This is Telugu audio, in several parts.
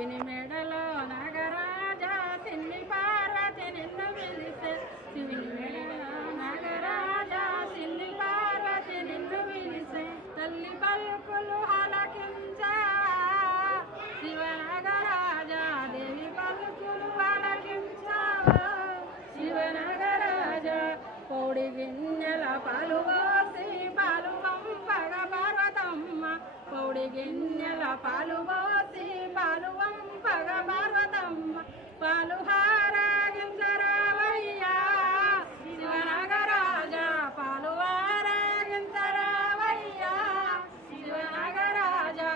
శివుని మెడలో నాగరాజా సిన్ని పార్వతి నిన్ను పిలిస్తే శివుని మెడలో నాగరాజా సిన్ని పార్వతి నిన్ను పిలిస్తే తల్లి పలుకులు ఆలకించా శివనాగరాజా దేవి పలుకులు ఆలకించావా శివనాగరాజా పౌడి గిన్నెల పాలు పోసి పాలు వంపగ పార్వతమ్మ పౌడి గిన్నెల పాలు పోసి పాలు వంపగ పార్వతమ్మ పాలు హారాగించరావయ్యా శివనాగరాజా పాలు హారాగించరావయ్యా శివనాగరాజా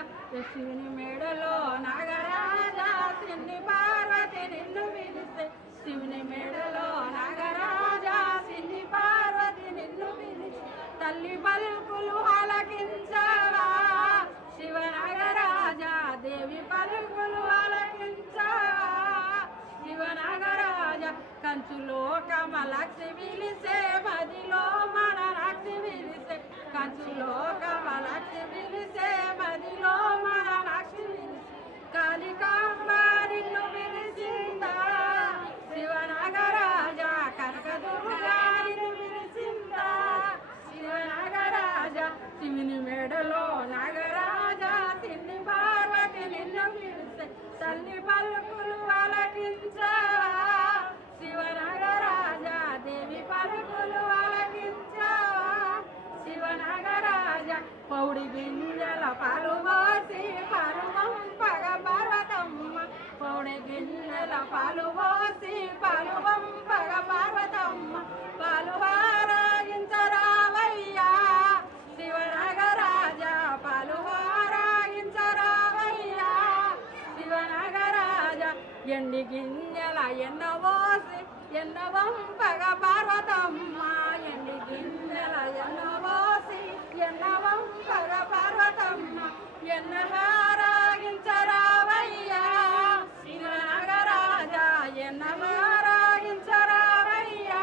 శివుని మెడలో నాగరాజా సిన్ని పార్వతి నిన్ను పిలిస్తే శివుని మెడలో నాగరాజా సిన్ని పార్వతి నిన్ను పిలిస్తే తల్లి పలుకులు ఆలకించావా శివనాగరాజా దేవి పలుకులు ఆలకించావా శివనాగరాజా కంచులో కమలాక్షి పిలిసే మదిలో మన రాక్షి పిలిసే కంచులో కమలాక్షి పిలిసే మదిలో మన రాక్షి పిలిసే కాళికాంబ నిన్ను పిలిచిందా శివనాగరాజా కనకదుర్గా నిన్ను పిలిచిందా శివనాగరాజా శివుని మెడలో నాగరాజా సిన్ని పార్వతి నిన్ను పిలిస్తే తల్లి పలుకులు ఆలకించావా శివనాగరాజా దేవి పలుకులు ఆలకించావా శివనాగరాజా పౌడి గింజల పాలు పోసి పాలు వంపగ పార్వతమ్మ పౌడి గింజల పాలు పోసి పాలు వంపగ పార్వతమ్మ పాలు హారాగించరావయ్యా శివనాగరాజా పాలు హారాగించరావయ్యా శివనాగరాజా ఎండి గింజల ఎన్న పోసి ఎన్న వంపగ పార్వతమ్మ ఎండి గింజల ఎన్న పోసి ఎన్న వంపగ పార్వతమ్మ ఎన్న హారాగించరావయ్యా శివనాగరాజా ఎన్న హారాగించరావయ్యా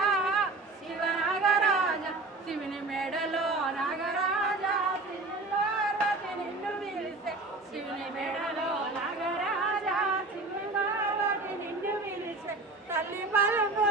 శివనాగరాజా శివుని మెడలో నాగరాజా సిన్ని పార్వతి నిన్ను పిలిస్తే శివుని మెడలో నాగరాజా సిన్ని పార్వతి నిన్ను పిలిస్తే తల్లి పలుకు